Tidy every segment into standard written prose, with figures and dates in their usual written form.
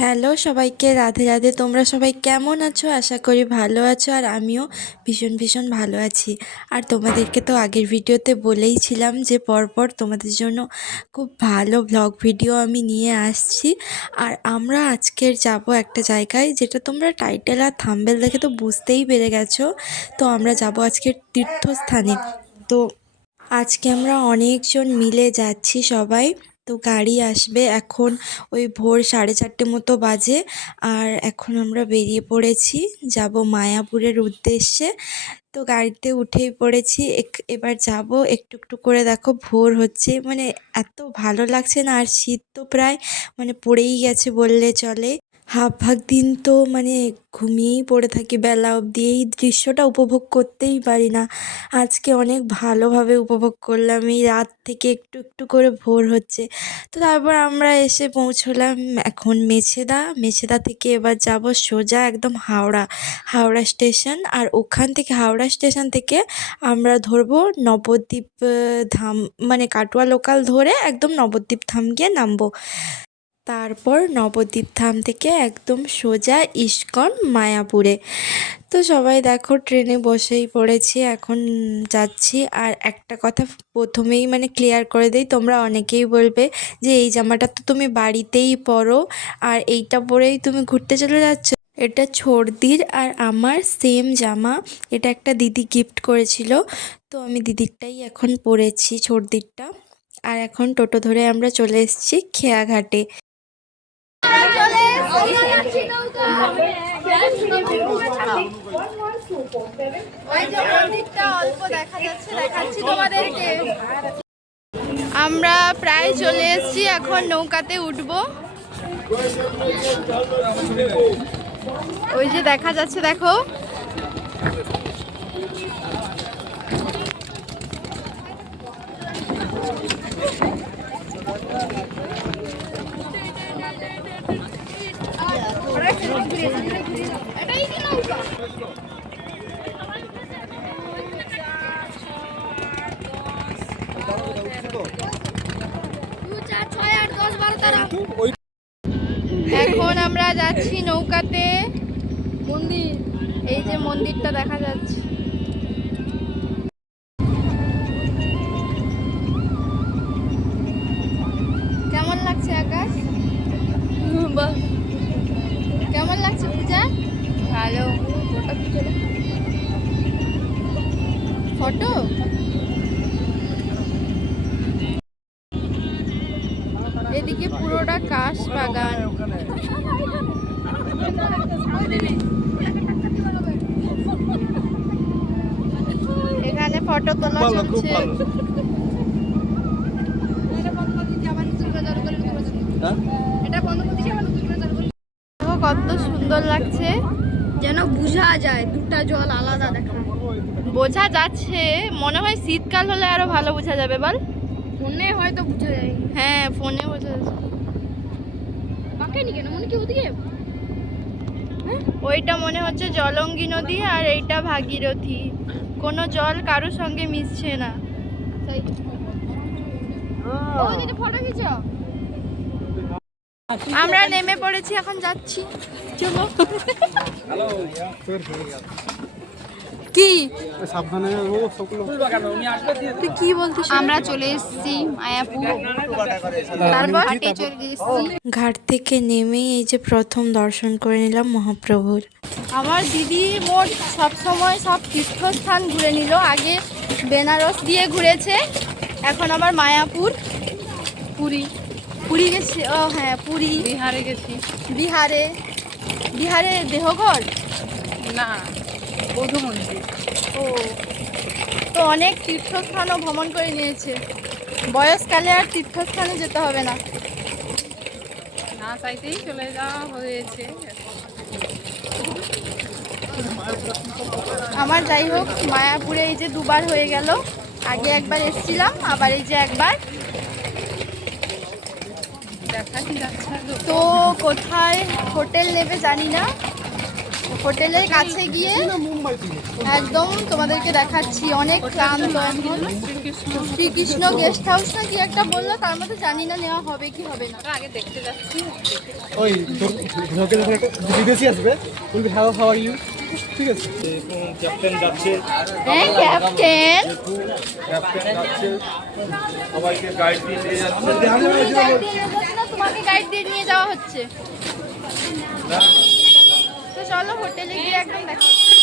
Hello সবাইকে, রাধে রাধে। তোমরা সবাই কেমন আছো? আশা করি ভালো আছো, আর আমিও ভীষণ ভীষণ ভালো আছি। আর তোমাদেরকে তো আগের ভিডিওতে বলেইছিলাম যে পরপর তোমাদের জন্য খুব ভালো ব্লগ ভিডিও আমি নিয়ে আসছি। আর আমরা আজকের যাব একটা জায়গায়, যেটা তোমরা টাইটেল আর থাম্বনেল দেখে তো বুঝতেই পেরে গেছো। তো আমরা যাব আজকের তীর্থস্থানে। তো আজকে আমরা অনেকজন মিলে যাচ্ছি সবাই। তো গাড়ি আসবে এখন, ওই ভোর 4:30 মতো বাজে। আর এখন আমরা বেরিয়ে পড়েছি, যাব মায়াপুরের উদ্দেশ্যে। তো গাড়িতে উঠেই পড়েছি, এবার যাব। একটু একটু করে দেখো ভোর হচ্ছে, মানে এত ভালো লাগছে না। আর শীত তো প্রায় মানে পড়েই গেছে বললে চলে। হাফ ভাগ দিন তো মানে ঘুমিয়েই পড়ে থাকি বেলা অবধি, এই দৃশ্যটা উপভোগ করতেই পারি না। আজকে অনেক ভালোভাবে উপভোগ করলাম, এই রাত থেকে একটু একটু করে ভোর হচ্ছে। তো তারপর আমরা এসে পৌঁছলাম এখন মেছেদা। মেছেদা থেকে এবার যাব সোজা একদম হাওড়া স্টেশন। আর ওখান থেকে হাওড়া স্টেশন থেকে আমরা ধরবো নবদ্বীপ ধাম, মানে কাটোয়া লোকাল ধরে একদম নবদ্বীপ ধাম গিয়ে নামবো। তারপর নবদ্বীপ ধাম থেকে একদম সোজা ইস্কন মায়াপুরে। তো সবাই দেখো ট্রেনে বসেই পড়েছি, এখন যাচ্ছি। আর একটা কথা প্রথমেই মানে ক্লিয়ার করে দেই, তোমরা অনেকেই বলবে যে এই জামাটা তো তুমি বাড়িতেই পরো, আর এইটা পরেই তুমি ঘুরতে চলে যাচ্ছ। এটা ছর্দির আর আমার সেম জামা। এটা একটা দিদি গিফট করেছিল, তো আমি দিদিরটাই এখন পরেছি, ছর্দিরটা। আর এখন টোটো ধরে আমরা চলে এসেছি খেয়াঘাটে। আমরা প্রায় চলে এসেছি, এখন নৌকাতে উঠবো। ওই যে দেখা যাচ্ছে, দেখো। এখন আমরা যাচ্ছি নৌকাতে মন্দির, এই যে মন্দিরটা দেখা যাচ্ছে। কেমন লাগছে আকাশ? কেমন লাগছে পূজা? ভালো। ফটো এদিকে পুরোটা কাশ বাগান। এখানে ফটো তোলা চলছে। কত সুন্দর লাগছে, যেন বোঝা যায় দুটা জল আলাদা দেখা। বোঝা যাচ্ছে। মনে হয় শীতকাল হলে আরো ভালো বোঝা যাবে, বল। ফোনে হয়তো বোঝা যায়। হ্যাঁ, ফোনে বোঝা যাচ্ছে। বাঁকেনি কেন, মনে কি ওদিকে? ওইটা মনে হচ্ছে জলঙ্গি নদী, আর এইটা ভাগীরথী। কোনো জল কারোর সঙ্গে মিশছে না। ফটো খিচো। আমরা নেমে পড়েছি, এখন যাচ্ছি। চলো। কি সাবধানে তুই কি বলছিস? আমরা চলে এসেছি মায়াপুর, তারপর ঘাটে চলে এসেছি। ঘাট থেকে নেমেই এই যে প্রথম দর্শন করে নিলাম মহাপ্রভুর। আমার দিদি মোট সবসময় সব তীর্থস্থান ঘুরে নিল। আগে বেনারস দিয়ে ঘুরেছে, এখন আবার মায়াপুর, পুরী গেছি। ও হ্যাঁ, পুরী। বিহারে গেছি। বিহারে দেহগড় না, বৌদ্ধ মন্দির। ও, তো অনেক তীর্থস্থানও ভ্রমণ করে নিয়েছে। বয়সকালে আর তীর্থস্থানে যেতে হবে না। না চাইতেই চলে যাওয়া হয়েছে। আমার যাই হোক, মায়াপুরে এই যে দুবার হয়ে গেল। আগে একবার এসেছিলাম, আবার এই যে একবার। দেখা কি যাচ্ছে। তো কোথায় হোটেল নেবে জানি না, হোটেলের কাছে গিয়ে একদম তোমাদেরকে দেখাচ্ছি। অনেক ক্লান্ত এখন। শ্রীকৃষ্ণ গেস্ট হাউস না কি একটা বললো, তার মধ্যে জানি না নেওয়া হবে কি হবে না। আগে দেখতে যাচ্ছি। ওই বিদেশি আসবে, বলবি হ্যালো হাউ আর ইউ, ঠিক আছে? ক্যাপ্টেন যাচ্ছে, হ্যাঁ ক্যাপ্টেন। ক্যাপ্টেন যাচ্ছে, সবাইকে গাইড দিয়ে নিয়ে যাচ্ছে। তোমাকে গাইড দিয়ে নিয়ে যাওয়া হচ্ছে। তো চলো হোটেলে গিয়ে একদম দেখা হচ্ছে।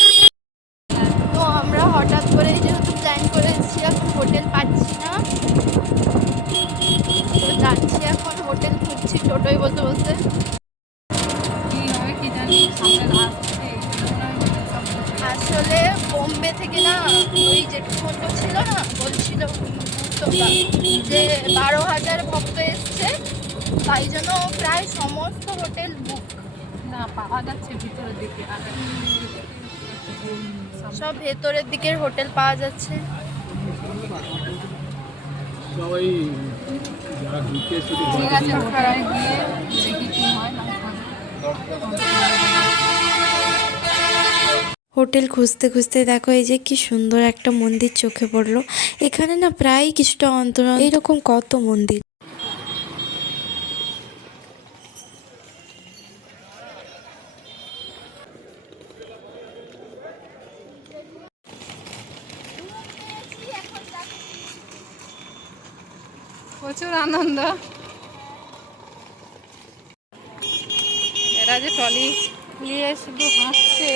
তো আমরা হঠাৎ করে যেহেতু প্ল্যান করে এসেছি, এখন হোটেল পাচ্ছি না, তো যাচ্ছি এখন হোটেল খুঁজছি টোটোয় বলতে বলতে। আসলে বোম্বে থেকে না ওই জেঠুমন্ত ছিল না, বলছিল যে 12,000 ভক্ত এসছে, তাই জন্য প্রায় সমস্ত হোটেল বুক। না পাওয়া যাচ্ছে ভিতরের দিকে, সব ভেতরের দিকের হোটেল পাওয়া যাচ্ছে। সবাই যারা ঢুকে শুধু ঠিক আছে ওখানে গিয়ে দেখি কি হয় না। হোটেল খুঁজতে খুঁজতে দেখো এই যে কি সুন্দর একটা মন্দির চোখে পড়লো। এখানে না প্রায় কিছুটা অন্তর এরকম কত মন্দির। প্রচুর আনন্দ। এরা যে ট্রলি নিয়ে শুধু হাসছে,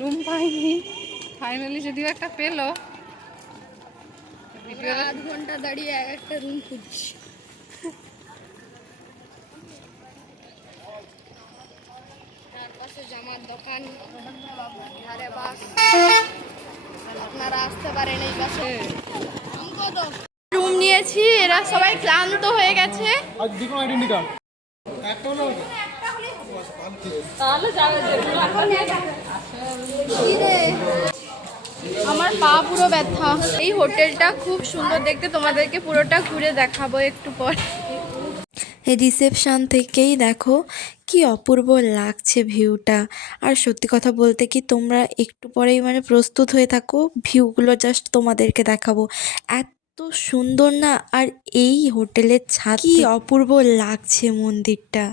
রুম পাইনি, ফাইনালি যদিও একটা পেলো। আধ ঘন্টা দাঁড়িয়ে একটা রুম খুঁজছি। চারপাশে জামার দোকান, আরে বাস, আপনারা আসতে পারেন এই বাসে। রুম নিয়েছি, এরা সবাই ক্লান্ত হয়ে গেছে। আজ দেখুন আইডেন্টি কার্ড একটা হলো। আমার পা পুরো ব্যথা। এই হোটেলটা খুব সুন্দর দেখতে, তোমাদেরকে পুরোটা ঘুরে দেখাবো একটু পর। রিসেপশন থেকেই দেখো কি অপূর্ব লাগছে ভিউটা। আর সত্যি কথা বলতে কি তোমরা একটু পরেই মানে প্রস্তুত হয়ে থাকো, ভিউগুলো জাস্ট তোমাদেরকে দেখাবো। এত সুন্দর না, আর এই হোটেলের ছাদ কি অপূর্ব লাগছে মন্দিরটা।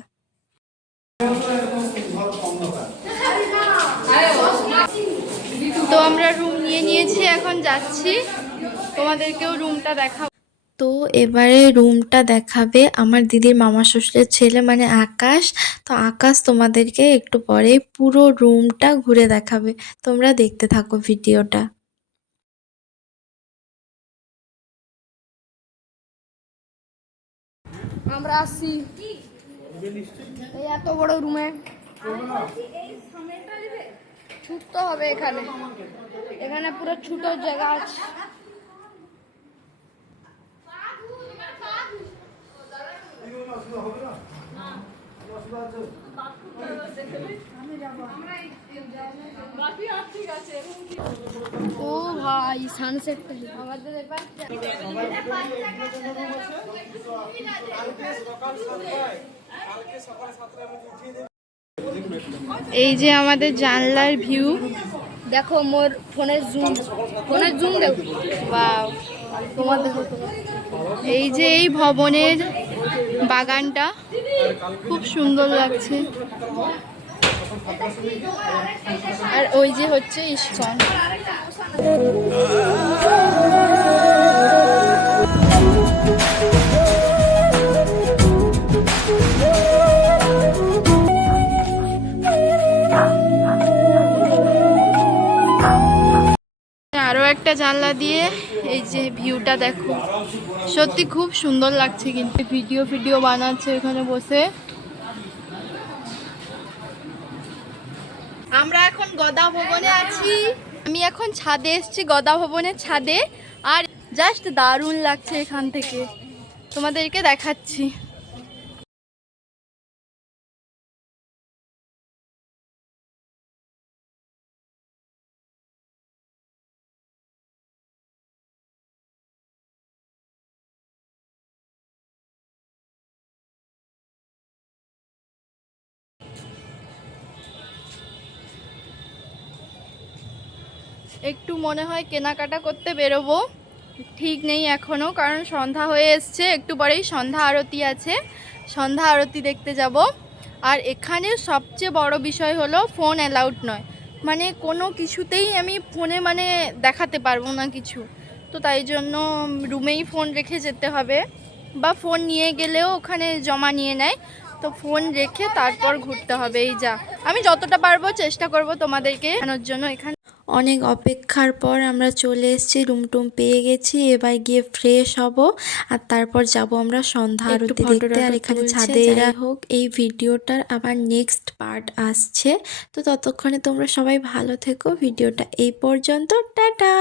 তো আমরা রুম নিয়ে নিয়েছি, এখন যাচ্ছি, তোমাদেরকেও রুমটা দেখাবো। তো এবারে রুমটা দেখাবে আমার দিদির মামা শ্বশুরের ছেলে মানে আকাশ। তো আকাশ তোমাদেরকে একটু পরে পুরো রুমটা ঘুরে দেখাবে, তোমরা দেখতে থাকো ভিডিওটা। আমরা আসছি এই এত বড় রুমে, ছুটতে হবে এখানে। এখানে পুরো ছোট জায়গা আছে। ও ভাই সানসেট আমাদের এবার এই যে আমাদের জানলার ভিউ, দেখো মোর ফোনের জুম, দেখো। ওয়াও। তোমার দেখো, এই যে এই ভবনের বাগানটা খুব সুন্দর লাগছে। আর ওই যে হচ্ছে ইস্কন। আরো একটা জানলা দিয়ে এই যে ভিউটা দেখো, সত্যি খুব সুন্দর লাগছে। কিন্তু ভিডিও বানাচ্ছে এখানে বসে। আমরা এখন গদা ভবনে আছি। আমি এখন ছাদে এসেছি, গদা ভবনের ছাদে, আর জাস্ট দারুণ লাগছে এখান থেকে, তোমাদেরকে দেখাচ্ছি। একটু মনে হয় কেনাকাটা করতে বেরোবো, ঠিক নেই এখনও, কারণ সন্ধ্যা হয়ে এসছে, একটু পরেই সন্ধ্যা আরতি আছে, সন্ধ্যা আরতি দেখতে যাব। আর এখানে সবচেয়ে বড় বিষয় হলো ফোন অ্যালাউড নয়, মানে কোনো কিছুতেই আমি ফোনে মানে দেখাতে পারবো না কিছু, তো তাই জন্য রুমেই ফোন রেখে যেতে হবে, বা ফোন নিয়ে গেলেও ওখানে জমা নিয়ে নেয়, তো ফোন রেখে তারপর ঘুরতে হবে। এই যা, আমি যতটা পারবো চেষ্টা করব তোমাদেরকে দেখানোর জন্য। এখানে অনেক অপেক্ষার পর আমরা চলে এসেছি, রুম টুম পেয়ে গেছি, এবার গিয়ে ফ্রেশ হব আর তারপর যাব আমরা সন্ধ্যা আরতি দেখতে। আর এখানে ছাদে যাই হোক, এই ভিডিওটার আবার নেক্সট পার্ট আসছে, তো ততক্ষণে তোমরা সবাই ভালো থেকো। ভিডিওটা এই পর্যন্ত, টাটা।